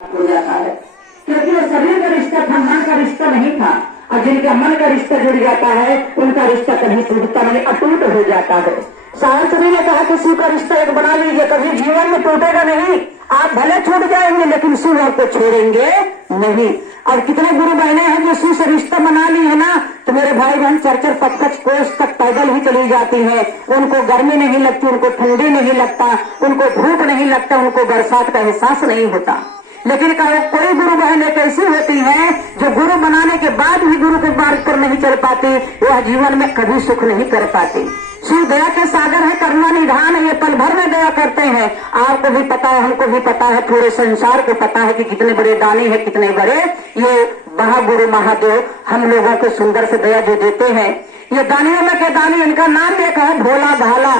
हो जाता है, क्योंकि वो शरीर का रिश्ता था, मन का रिश्ता नहीं था। और जिनका मन का रिश्ता जुड़ जाता है उनका रिश्ता कभी टूटता नहीं, अटूट हो जाता है। शास्त्री ने कहा कि शिव का रिश्ता एक बना लीजिए, कभी जीवन में टूटेगा नहीं। आप भले छूट जाएंगे लेकिन शिव आपको छोड़ेंगे नहीं। और कितने गुरु बहने हैं जो शिव से रिश्ता बना ली है ना, तो मेरे भाई बहन 4-4 5-5 कोस तक पैदल ही चली जाती है। उनको गर्मी नहीं लगती, उनको ठंडी नहीं लगता, उनको धूप नहीं लगता, उनको बरसात का एहसास नहीं होता। लेकिन कोई गुरु बहन एक ऐसी होती है जो गुरु बनाने के बाद भी गुरु के मार्ग पर नहीं चल पाती, वह जीवन में कभी सुख नहीं कर पाती। शिव दया के सागर है, करुणा निधान है, ये पल भर में दया करते हैं। आपको भी पता है, हमको भी पता है, पूरे संसार को पता है कि कितने बड़े दानी है, कितने बड़े ये महागुरु महादेव हम लोगों को सुंदर से दया जो देते हैं। ये दानियों में के दानी, इनका नाम एक है भोला भाला।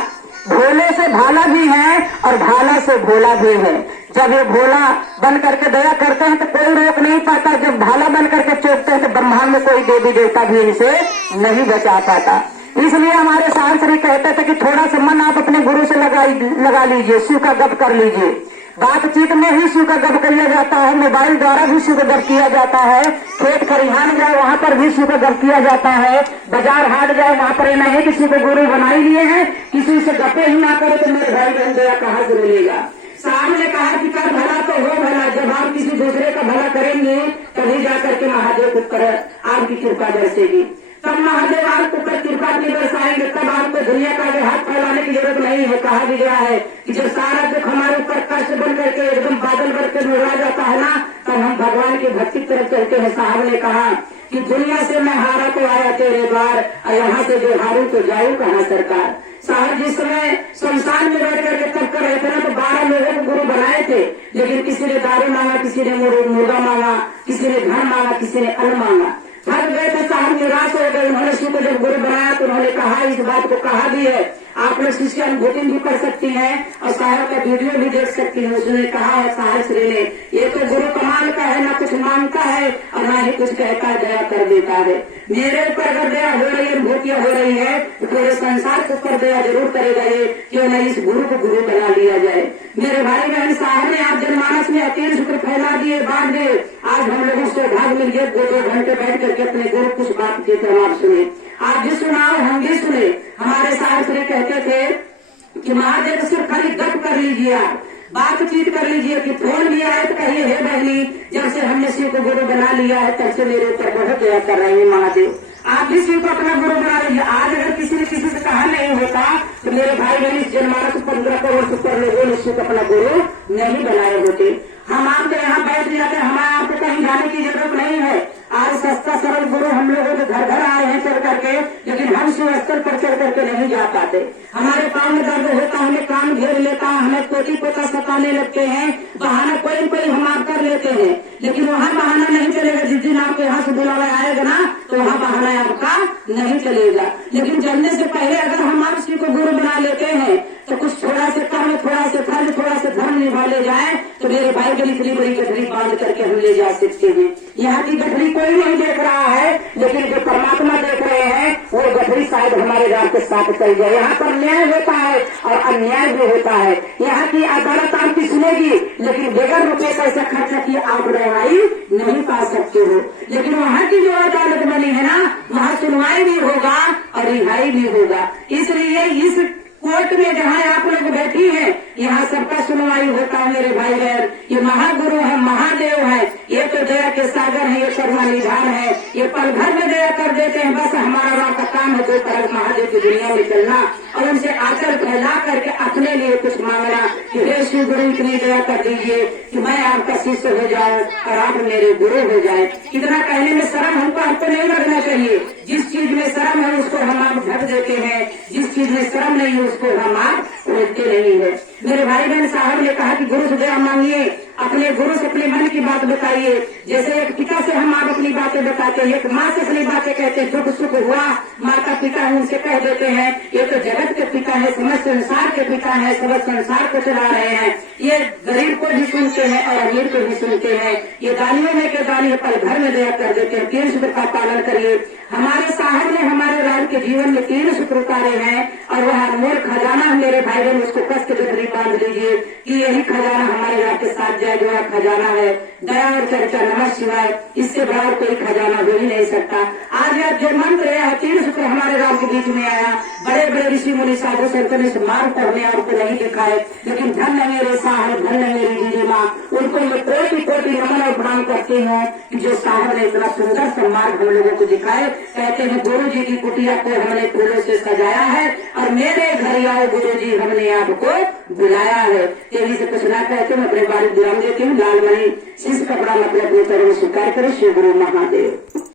भोले से भाला भी है और भाला से भोला भी है। जब ये भोला बन करके दया करते हैं तो कोई रोक नहीं पाता, जब भाला बन करके चौंकते हैं तो ब्रह्मांड में कोई देवी देवता भी इनसे नहीं बचा पाता। इसलिए हमारे शास्त्री कहते थे कि थोड़ा सा मन आप अपने गुरु से लगा लीजिए, शिव का गप कर लीजिए। बातचीत में ही शिव का गप किया जाता है, मोबाइल द्वारा भी शिव का गप किया जाता है, खेत खरिहान जाए वहाँ पर भी शिव का गप किया जाता है, बाजार हाट जाए वहाँ पर नहीं है किसी को गुरु बना ही लिए हैं, किसी से गपे ही ना करे तो मेरे भाई बहन दया कहाँ से मिलेगा। साहब ने कहा कि कर भला तो हो भला, जब आप किसी दूसरे का भला करेंगे तभी जाकर के महादेव को कर आपकी कृपा बरसेगी। तब महादेव आपको कृपा नहीं बरसाएंगे, तब आपको दुनिया का जो हाथ फैलाने की जरूरत नहीं है। कहा भी गया है कि जब सारा दुख हमारे ऊपर कष्ट बन करके एकदम बादल भर के उड़ा जाता है ना, तब हम भगवान की भक्ति तरफ चलते हैं। साहब ने कहा कि दुनिया से मैं हारा तो आया तेरे द्वार, और यहाँ से जो हारू तो जाऊँ कहाँ सरकार। साहब जिस समय संसार में बैठ करके तब कर रहे थे ना, तो 12 लोगों को गुरु बनाए थे, लेकिन किसी ने दारू मांगा, किसी ने मुर्गा मांगा, किसी ने धन मांगा, किसी ने अन्न मांगा। थक गए थे साहब, निराश हो गए। उन्होंने शिव को जब गुरु बनाया तो उन्होंने कहा, इस बात को कहा भी है, आप लोग इसकी अनुभूति भी कर सकती हैं और साहब का वीडियो भी देख सकती हैं। उसने कहा है साहब श्री ने, ये तो गुरु कमाल का है, ना कुछ मांगता है और ना ही कुछ कहता है, दया कर देता है। मेरे ऊपर अगर दया हो रही है, अनुभूतियां हो रही है, तो पूरे संसार के ऊपर दया जरूर करेगा ये, क्यों नहीं इस गुरु को गुरु बना लिया जाए। मेरे भाई बहन साहब ने आप जनमानस में अतीत शुक्र फैला दिए, बांट दिए। आज हम लोगों से भाग मिल गए 2-2 घंटे बैठ करके अपने गुरु कुछ बात की तो आप सुने, आप भी सुनाओ हम भी सुने। हमारे शास्त्री कहते थे कि महादेव सिर्फ खाली गप कर लीजिए, आप बातचीत कर लीजिए कि फोन लिया है तो कहिए हे बहनी, जब से हमने शिव को गुरु बना लिया है तब से मेरे ऊपर बहुत दया कर रहे हैं महादेव। आप भी शिव को अपना गुरु बना लीजिए। आज अगर किसी ने किसी से कहा नहीं होता तो मेरे भाई बहन इस जनमानस 15 करोड़ से ऊपर लोगों ने शिव को अपना गुरु नहीं बनाए होते। हम आपके यहाँ बैठ जाते, हमारे आपको कहीं जाने की जरूरत नहीं है। आज सस्ता सरल गुरु हम लोगों के घर घर आए हैं चढ़ करके, लेकिन हम शिव स्थल पर चढ़ करके नहीं जा पाते। हमारे पाँव में दर्द होता, हमें काम घेर लेता, हमें पोती पोता सताने लगते हैं, बहाना कोई हम आप कर लेते हैं, लेकिन वहाँ बहाना नहीं चलेगा। जिस दिन आपके यहाँ से बुलावा आएगा ना तो वहाँ बहाना आपका नहीं चलेगा। लेकिन जलने से पहले अगर हम आप शिव को गुरु बना लेते हैं तो कुछ थोड़ा से कर्म, थोड़ा से फर्ज, थोड़ा से धर्म निभा ले जाए तो मेरे भाई बहन इतनी बड़ी गठरी बांध करके हम ले जा सकते हैं। यहाँ की गठरी कोई नहीं देख रहा है, लेकिन जो परमात्मा देख रहे हैं वो गठरी शायद हमारे राम के साथ चल जाए। यहाँ पर न्याय होता है और अन्याय भी होता है। यहाँ की अदालत आपकी सुनेगी, लेकिन बगैर रुपये पैसा खर्चा किए आप रिहाई नहीं पा सकते हो। लेकिन वहाँ की जो अदालत बनी है ना, वहाँ सुनवाई भी होगा और रिहाई भी होगा। इसलिए इस कोर्ट में जहाँ आप लोग बैठी हैं, यहाँ सबका सुनवाई होता है। मेरे भाई बहन, ये महागुरु है, महादेव है, ये तो दया के सागर है, ये करुणा निधान है, ये पल भर में दया कर देते हैं। बस हमारा वहाँ का काम है 2 तरफ महादेव की दुनिया में चलना और उनसे आचर फैला करके अपने लिए कुछ मांगना कि हे शिव गुरु इतनी दया कर दीजिए कि मैं आपका शिष्य हो जाऊं और आप मेरे गुरु हो जाए। इतना कहने में शर्म हमको नहीं लगना चाहिए। जिस चीज में शर्म है उसको हम आप ढक देते हैं, जिस चीज में शर्म नहीं है उसको हम आप रोकते नहीं है। मेरे भाई बहन साहब ने कहा कि गुरु से दया मांगिए, अपने गुरु से अपने मन की बात बताइए। जैसे एक पिता से हम आप अपनी बातें बताते हैं, एक माँ से अपनी बातें कहते हैं, दुख सुख हुआ माता पिता है उनसे कह देते हैं। ये तो जगत के पिता है, समस्त संसार के पिता है, समस्त संसार को चला रहे हैं। ये गरीब को भी सुनते हैं और अमीर को भी सुनते हैं। ये दानियों में के दानी पल भर में दया कर देते हैं। 3 सूत्र का पालन करिए। हमारे साहब ने हमारे राम के जीवन में 3 सूत्र उतारे हैं और वह अनमोल खजाना मेरे भाई बहन उसको कस के गठरी बांध लीजिए कि यही खजाना हमारे राम के साथ जय जोड़ा खजाना है, दया और चर्चा, नमः शिवाय, इससे बड़ा और कोई खजाना हो ही नहीं सकता। आज यह जो मंत्र है, तीन सूत्र हमारे राम के बीच में आया, बड़े बड़े ऋषि मुनि साधु संतों ने मार्ग पढ़ने और को नहीं दिखा है, लेकिन धन मेरे साहब, धन मेरी दीदी माँ, उनको मैं कोटि कोटि नमन और प्रणाम करती हूँ कि जो साहब ने इतना सुंदर सा मार्ग हम लोगों को दिखाए। कहते हैं गुरु जी की कुटिया को हमने फूलों से सजाया है और मेरे घर आओ गुरु जी, हमने आपको बुलाया है। तेजी से कुछ ना कहते मैं अपने बारे विराम देती हूँ। लाल मणि शिष्य कपड़ा मतलब अपने चरण स्वीकार करे। श्री गुरु महादेव।